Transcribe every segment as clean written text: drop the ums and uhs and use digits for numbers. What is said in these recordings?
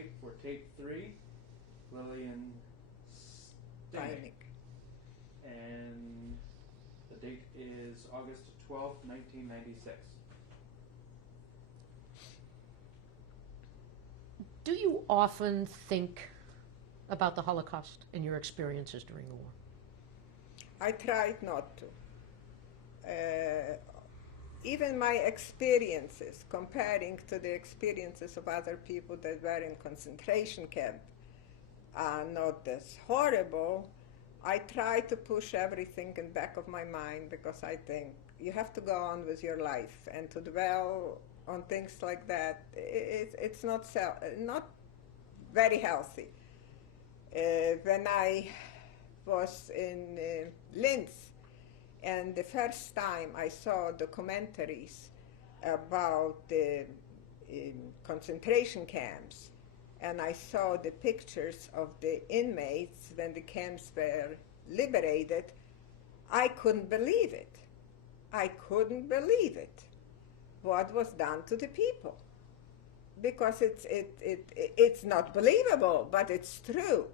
For tape 3, Lillian Steinig. And the date is August 12th, 1996. Do you often think about the Holocaust and your experiences during the war? I tried not to. Even my experiences, comparing to the experiences of other people that were in concentration camp, are not as horrible. I try to push everything in the back of my mind because I think you have to go on with your life, and to dwell on things like that, it's not very healthy. When I was in Linz, and the first time I saw documentaries about the concentration camps, and I saw the pictures of the inmates when the camps were liberated, I couldn't believe it. I couldn't believe it, what was done to the people. Because it's not believable, but it's true.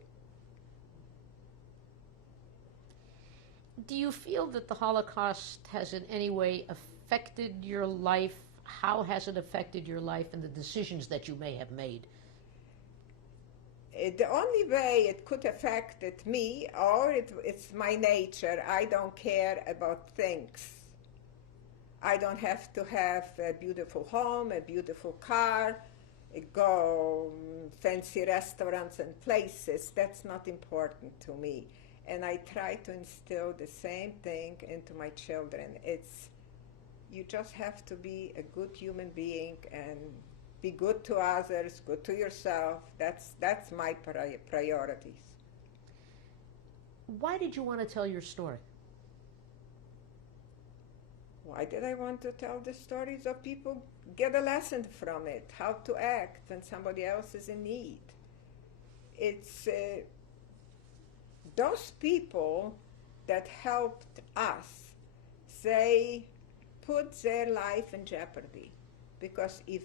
Do you feel that the Holocaust has in any way affected your life? How has it affected your life and the decisions that you may have made? The only way it could affect me, or it's my nature, I don't care about things. I don't have to have a beautiful home, a beautiful car, go fancy restaurants and places. That's not important to me. And I try to instill the same thing into my children. You just have to be a good human being and be good to others, good to yourself. That's my priorities. Why did you want to tell your story? Why did I want to tell the stories of people? Get a lesson from it, how to act when somebody else is in need. It's those people that helped us, they put their life in jeopardy. Because if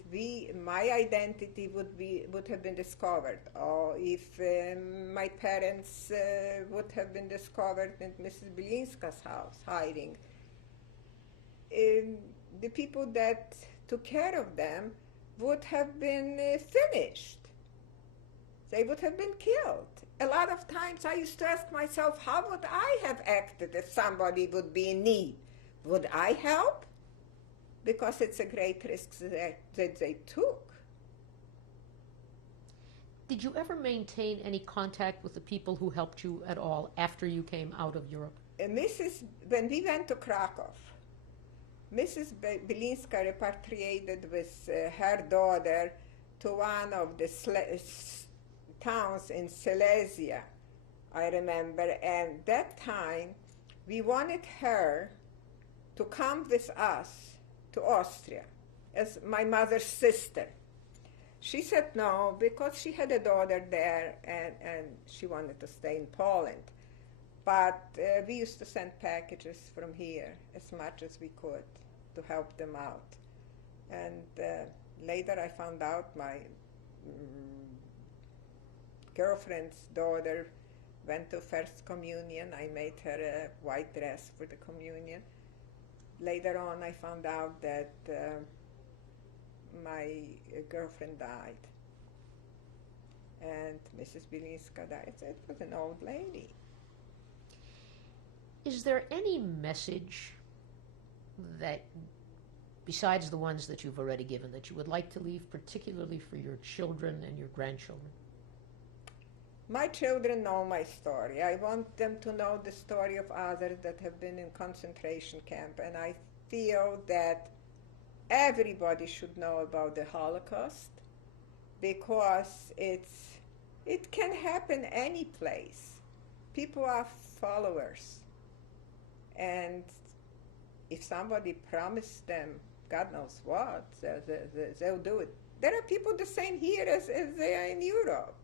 my identity would have been discovered, or if my parents would have been discovered in Mrs. Bilinska's house hiding, the people that took care of them would have been finished. They would have been killed. A lot of times I used to ask myself, how would I have acted if somebody would be in need? Would I help? Because it's a great risk that they took. Did you ever maintain any contact with the people who helped you at all after you came out of Europe? When we went to Krakow, Mrs. Bilinska repatriated with her daughter to one of the towns in Silesia, I remember, and that time we wanted her to come with us to Austria as my mother's sister. She said no because she had a daughter there and she wanted to stay in Poland. But we used to send packages from here as much as we could to help them out. And later I found out my girlfriend's daughter went to First Communion. I made her a white dress for the communion. Later on, I found out that my girlfriend died. And Mrs. Bilinska died. It was an old lady. Is there any message that, besides the ones that you've already given, that you would like to leave particularly for your children and your grandchildren? My children know my story. I want them to know the story of others that have been in concentration camp, and I feel that everybody should know about the Holocaust because it can happen any place. People are followers, and if somebody promised them God knows what, they'll do it. There are people the same here as they are in Europe.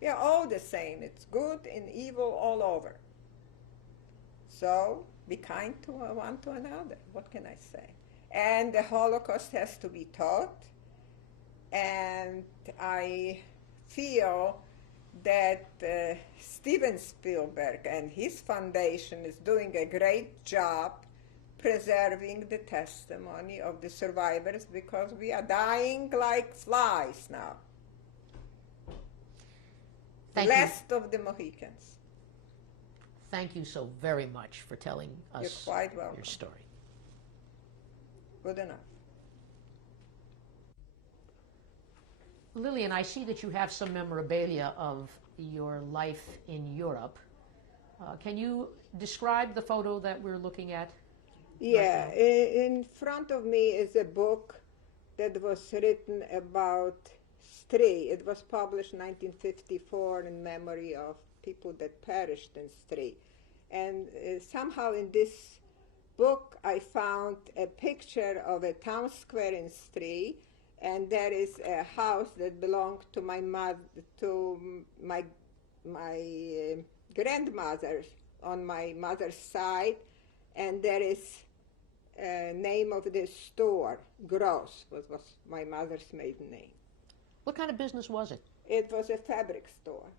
We are all the same. It's good and evil all over. So be kind to one to another. What can I say? And the Holocaust has to be taught. And I feel that Steven Spielberg and his foundation is doing a great job preserving the testimony of the survivors, because we are dying like flies now. Thank you. Last of the Mohicans. Thank you so very much for telling us You're quite welcome. your story. Good enough. Lillian, I see that you have some memorabilia of your life in Europe. Can you describe the photo that we're looking at? Yeah, now? in front of me is a book that was written about Stri. It was published in 1954 in memory of people that perished in Stri. And somehow in this book I found a picture of a town square in Stri, and there is a house that belonged to my mother, to my grandmother on my mother's side, and there is name of the store, Gross, was my mother's maiden name. What kind of business was it? It was a fabric store.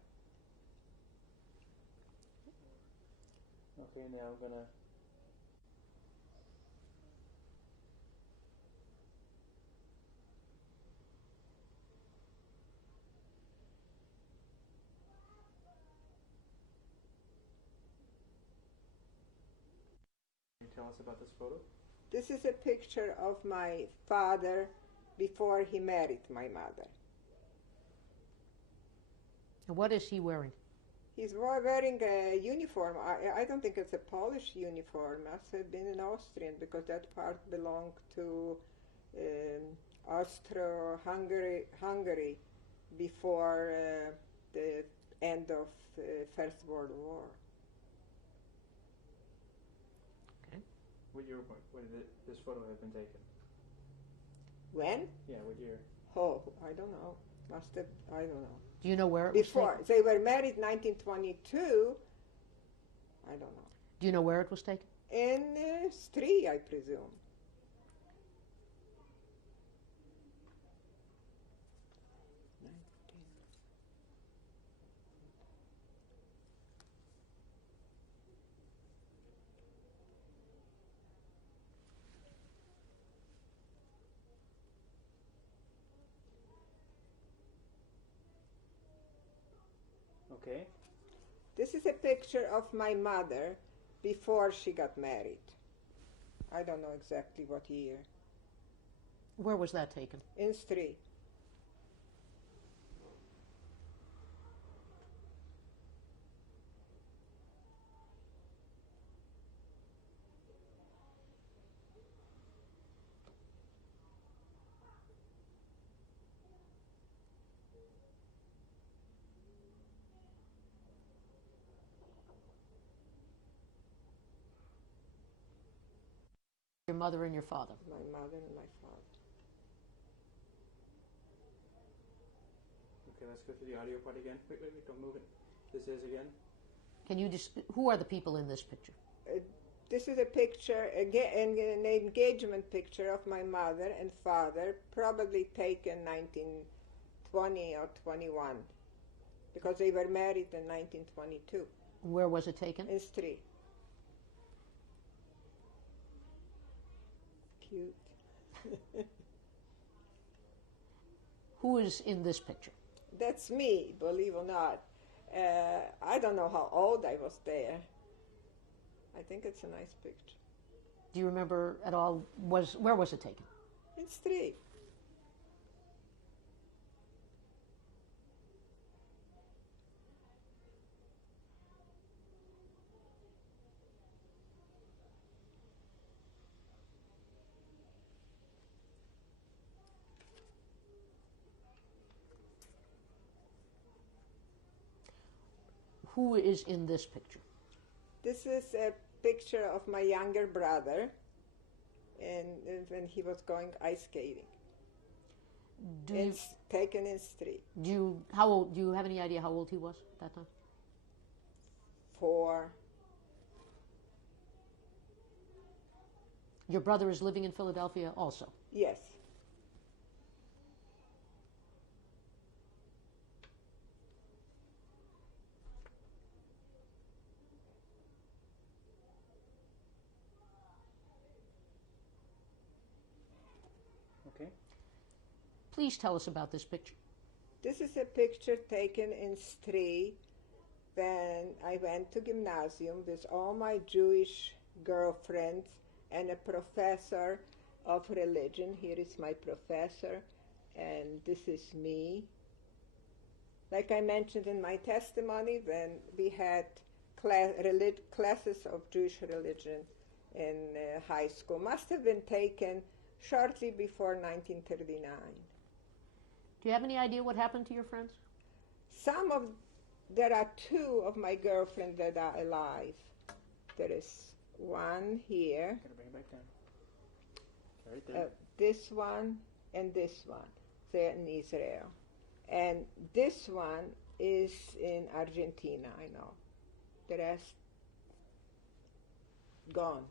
Okay, now I'm gonna. Can you tell us about this photo? This is a picture of my father before he married my mother. And what is he wearing? He's wearing a uniform. I don't think it's a Polish uniform. It must have been an Austrian, because that part belonged to Austro-Hungary before the end of First World War. Okay. What year would this photo have been taken? When? Yeah, what year? Oh, I don't know. Must have, I don't know. Do you know where it Before. was They were married 1922. I don't know. taken? Do you know where it was taken? In Stri, I presume. Okay. This is a picture of my mother before she got married. I don't know exactly what year. Where was that taken? In Stri. Your mother and your father. My mother and my father. Okay, let's go through the audio part again. Wait, don't move it. This is again. Can you just, who are the people in this picture? This is a picture, an engagement picture of my mother and father, probably taken 1920 or 21, because they were married in 1922 Where was it taken? in Stri. Cute. Who is in this picture? That's me, believe or not. I don't know how old I was there. I think it's a nice picture. Do you remember at all, where was it taken? In Stri. Who is in this picture? This is a picture of my younger brother, and when he was going ice skating. It's taken in Stri. How old? Do you have any idea how old he was at that time? 4. Your brother is living in Philadelphia also. Yes. Please tell us about this picture. This is a picture taken in Stri when I went to gymnasium with all my Jewish girlfriends and a professor of religion. Here is my professor, and this is me. Like I mentioned in my testimony, when we had classes of Jewish religion in high school, must have been taken shortly before 1939. Do you have any idea what happened to your friends? There are two of my girlfriends that are alive. There is one here, Gotta bring it back down. Right there. this one, and this one. They're in Israel. And this one is in Argentina, I know. The rest, gone.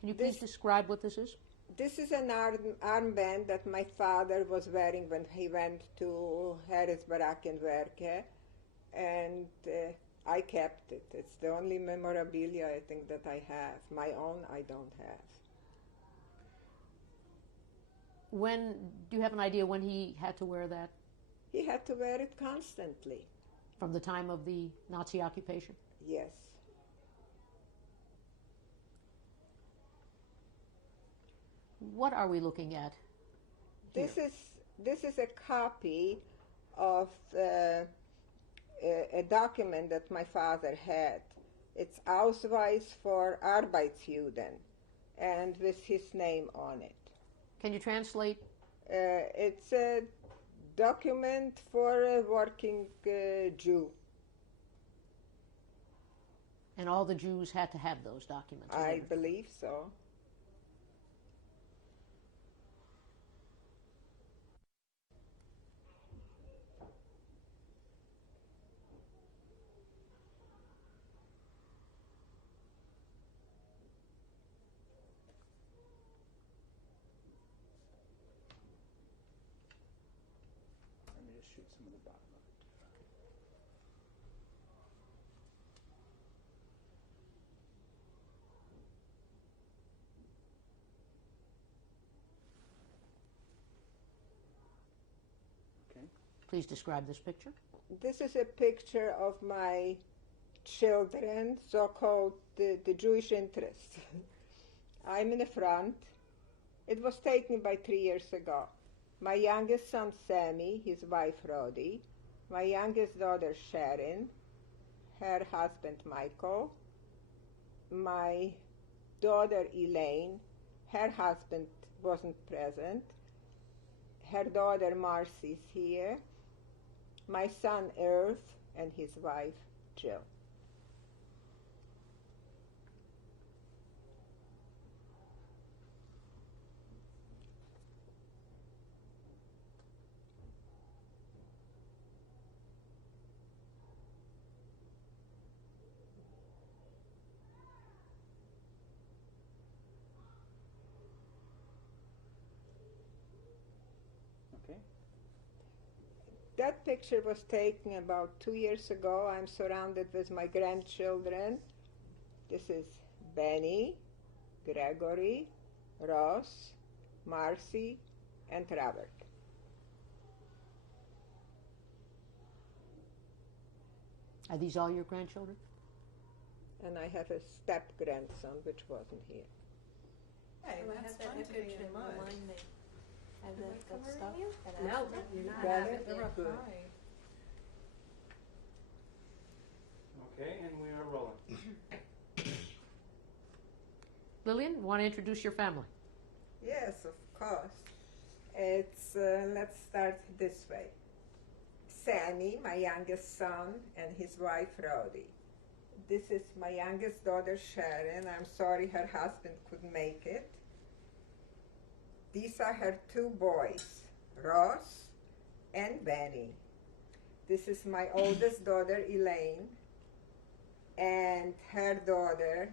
Can you please describe what this is? This is an armband that my father was wearing when he went to Harrisburg and Werke, and I kept it. It's the only memorabilia I think that I have. My own I don't have. Do you have an idea when he had to wear that? He had to wear it constantly. From the time of the Nazi occupation? Yes. What are we looking at here? This is a copy of a document that my father had. It's Ausweis for Arbeitsjuden, and with his name on it. Can you translate? It's a document for a working Jew. And all the Jews had to have those documents? I believe so. Let me just shoot some of the bottom of it. Okay. Please describe this picture. This is a picture of my children, so-called the Jewish interest. I'm in the front. It was taken by 3 years ago. My youngest son, Sammy, his wife, Rodi, my youngest daughter, Sharon, her husband, Michael, my daughter, Elaine, her husband wasn't present, her daughter, Marcy's here, my son, Irv, and his wife, Jill. Okay. That picture was taken about 2 years ago. I'm surrounded with my grandchildren. This is Benny, Gregory, Ross, Marcy, and Robert. Are these all your grandchildren? And I have a step-grandson, which wasn't here. Hey, I that's have that fun to image be in in mud. mind that have Did that they cover stuff. you? And No, I- you're not. Got it? They're up Good. high. Okay, and we are rolling. Lillian, want to introduce your family? Yes, of course. It's let's start this way. Sammy, my youngest son, and his wife Rodi. This is my youngest daughter Sharon. I'm sorry her husband couldn't make it. These are her two boys, Ross and Benny. This is my oldest daughter Elaine and her daughter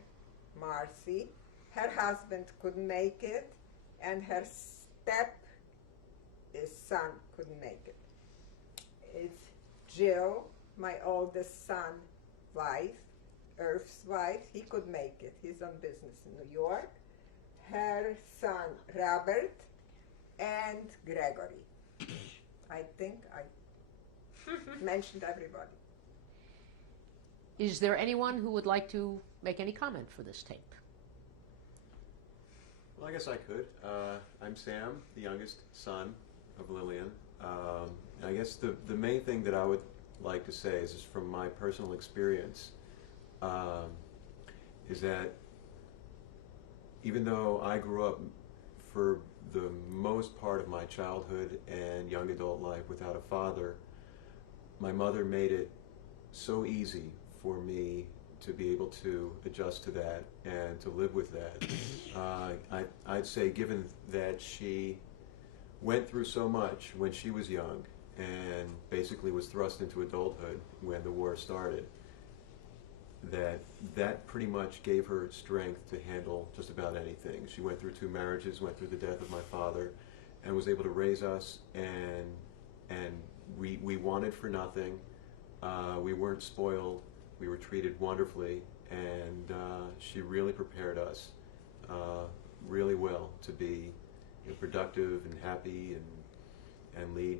Marcy. Her husband couldn't make it, and her son couldn't make it. It's Jill, my oldest son, wife, Irv's wife. He could make it. He's on business in New York. her son Robert, and Gregory. I think I mentioned everybody. Is there anyone who would like to make any comment for this tape? Well, I guess I could. I'm Sam, the youngest son of Lillian. I guess the main thing that I would like to say is just from my personal experience, is that even though I grew up for the most part of my childhood and young adult life without a father, my mother made it so easy for me to be able to adjust to that and to live with that. I'd say, given that she went through so much when she was young and basically was thrust into adulthood when the war started, that pretty much gave her strength to handle just about anything. She went through 2 marriages, went through the death of my father, and was able to raise us, and we wanted for nothing. We weren't spoiled. We were treated wonderfully, and she really prepared us really well to be productive and happy and lead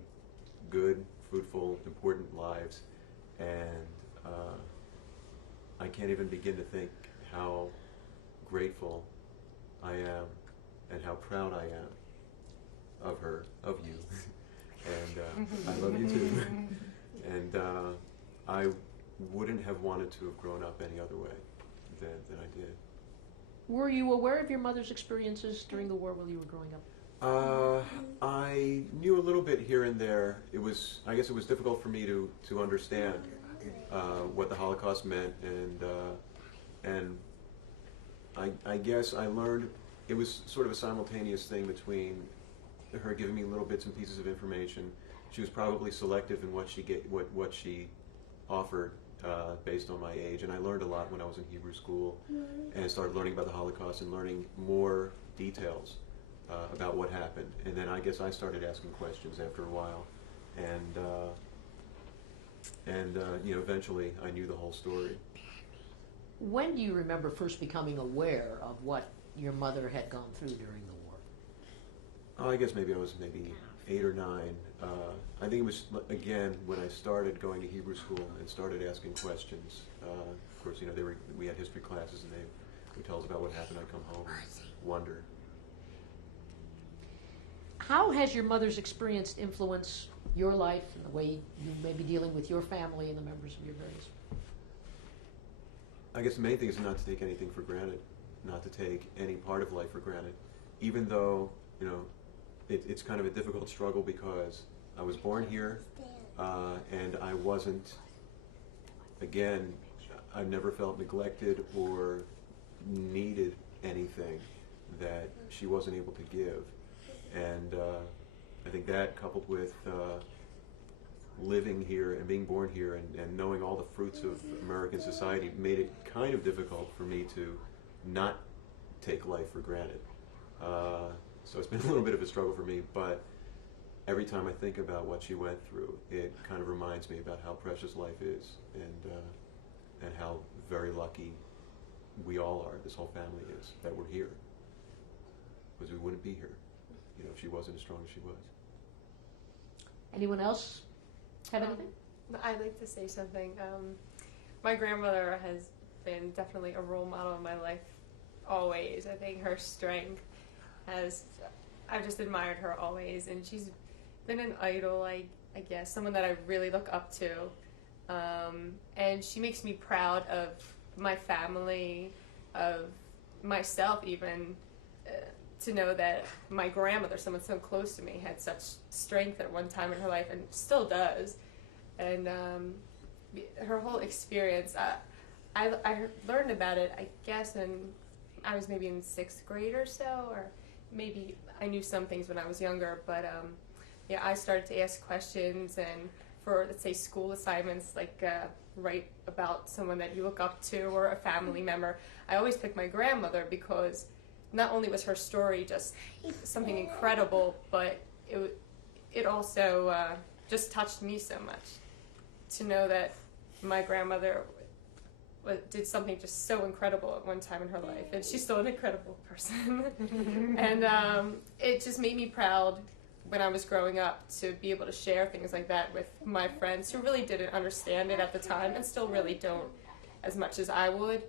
good, fruitful, important lives. And I can't even begin to think how grateful I am and how proud I am of her, of you. And I love you too. And I wouldn't have wanted to have grown up any other way than I did. Were you aware of your mother's experiences during the war while you were growing up? I knew a little bit here and there. I guess it was difficult for me to understand what the Holocaust meant, and I guess I learned it was sort of a simultaneous thing between her giving me little bits and pieces of information. She was probably selective in what she offered based on my age, and I learned a lot when I was in Hebrew school and started learning about the Holocaust and learning more details about what happened. And then I guess I started asking questions after a while, and eventually I knew the whole story. When do you remember first becoming aware of what your mother had gone through during the war? Oh, I guess maybe I was 8 or 9. I think it was, again, when I started going to Hebrew school and started asking questions. Of course, we had history classes, and they would tell us about what happened. I'd come home and wonder. How has your mother's experience influenced your life and the way you may be dealing with your family and the members of your various? I guess the main thing is not to take anything for granted, not to take any part of life for granted, even though, it's kind of a difficult struggle because I was born here, and I wasn't, again, I've never felt neglected or needed anything that she wasn't able to give. And I think that, coupled with living here and being born here and knowing all the fruits of American society, made it kind of difficult for me to not take life for granted. So it's been a little bit of a struggle for me, but every time I think about what she went through, it kind of reminds me about how precious life is, and how very lucky we all are, this whole family is, that we're here. Because we wouldn't be here, if she wasn't as strong as she was. Anyone else have anything? I'd like to say something. My grandmother has been definitely a role model in my life always. I think her strength I've just admired her always, and she's been an idol, I guess, someone that I really look up to. And she makes me proud of my family, of myself even, to know that my grandmother, someone so close to me, had such strength at one time in her life and still does. And her whole experience, I learned about it, I guess, when I was maybe in 6th grade or so, or maybe I knew some things when I was younger, but I started to ask questions, and for, let's say, school assignments, like write about someone that you look up to or a family member. I always picked my grandmother because not only was her story just something incredible, but it also just touched me so much to know that my grandmother did something just so incredible at one time in her life, and she's still an incredible person. And it just made me proud when I was growing up to be able to share things like that with my friends who really didn't understand it at the time and still really don't as much as I would.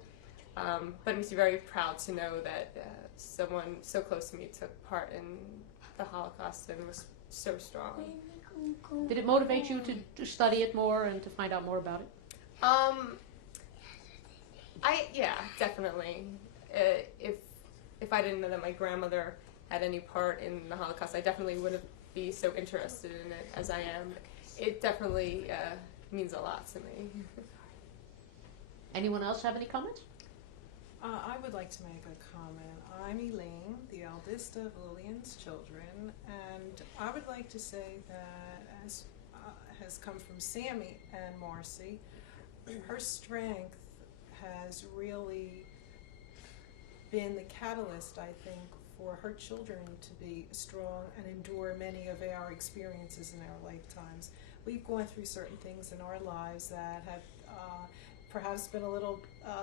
But it makes me very proud to know that someone so close to me took part in the Holocaust and was so strong. Did it motivate you to study it more and to find out more about it? Yeah, definitely. If I didn't know that my grandmother had any part in the Holocaust, I definitely wouldn't be so interested in it as I am. It definitely means a lot to me. Anyone else have any comments? I would like to make a comment. I'm Elaine, the eldest of Lillian's children, and I would like to say that, as has come from Sammy and Marcy, her strength has really been the catalyst, I think, for her children to be strong and endure many of our experiences in our lifetimes. We've gone through certain things in our lives that have perhaps been a little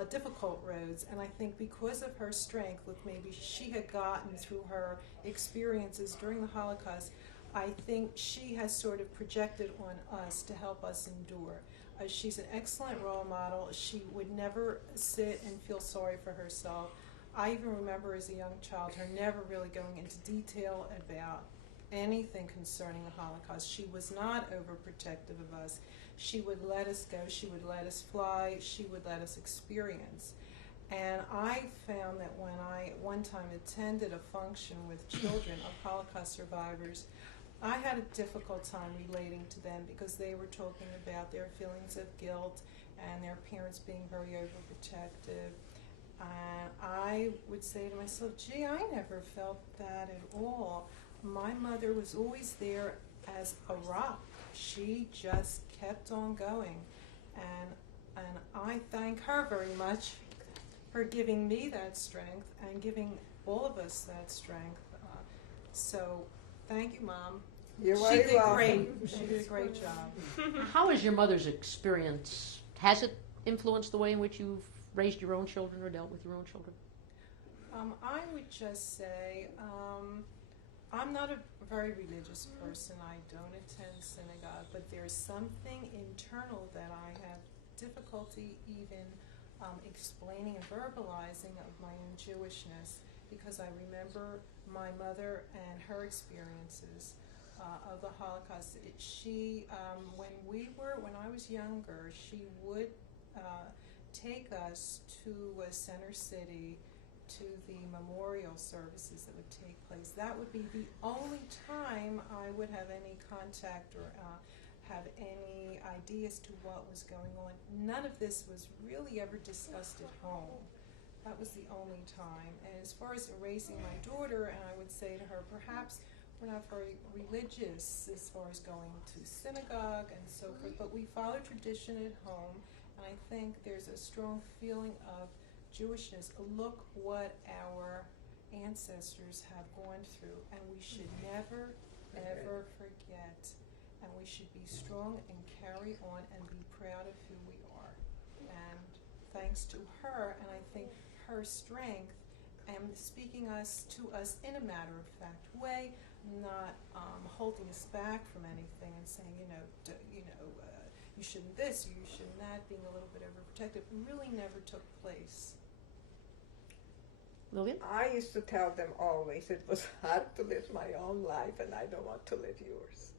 difficult roads, and I think because of her strength, with maybe she had gotten through her experiences during the Holocaust, I think she has sort of projected on us to help us endure. She's an excellent role model. She would never sit and feel sorry for herself. I even remember as a young child her never really going into detail about anything concerning the Holocaust. She was not overprotective of us. She would let us go. She would let us fly. She would let us experience. And I found that when I one time attended a function with children of Holocaust survivors, I had a difficult time relating to them because they were talking about their feelings of guilt and their parents being very overprotective. And I would say to myself, gee, I never felt that at all. My mother was always there as a rock. She just kept on going. And I thank her very much for giving me that strength and giving all of us that strength. So thank you, Mom. You're She very did welcome. great. She did a great job. How is your mother's experience? Has it influenced the way in which you've raised your own children or dealt with your own children? I would just say I'm not a very religious person. I don't attend synagogue, but there's something internal that I have difficulty even explaining and verbalizing of my own Jewishness, because I remember my mother and her experiences of the Holocaust. When I was younger, she would take us to Center City to the memorial services that would take place. That would be the only time I would have any contact or have any idea as to what was going on. None of this was really ever discussed at home. That was the only time. And as far as raising my daughter, and I would say to her, perhaps we're not very religious as far as going to synagogue and so forth, but we follow tradition at home, and I think there's a strong feeling of Jewishness. Look what our ancestors have gone through, and we should never, ever forget, and we should be strong and carry on and be proud of who we are. And thanks to her, and I think her strength, and speaking to us in a matter-of-fact way, not holding us back from anything and saying, you shouldn't this, you shouldn't that, being a little bit overprotective, really never took place. Lillian? I used to tell them always it was hard to live my own life and I don't want to live yours.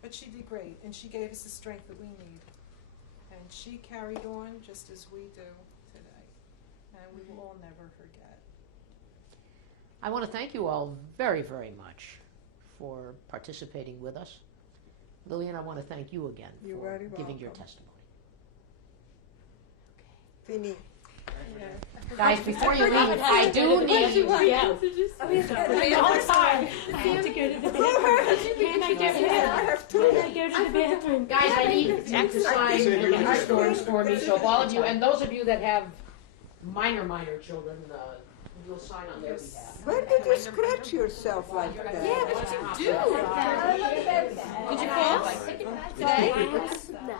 But she did great, and she gave us the strength that we need. And she carried on just as we do today. And we will all never forget. I want to thank you all very, very much for participating with us. Lillian, I want to thank you again You're for very giving your welcome. testimony. Fini. Guys, before you leave, I do need you. Yeah. All the time. I have to go to the bathroom. I have two. Can I go to the bathroom? Guys, I need you to sign the stories for me. So if all of you, and those of you that have minor children, you'll sign on their behalf. Where did you scratch yourself like that? Yeah, what did you do? Did you fall? Today? No.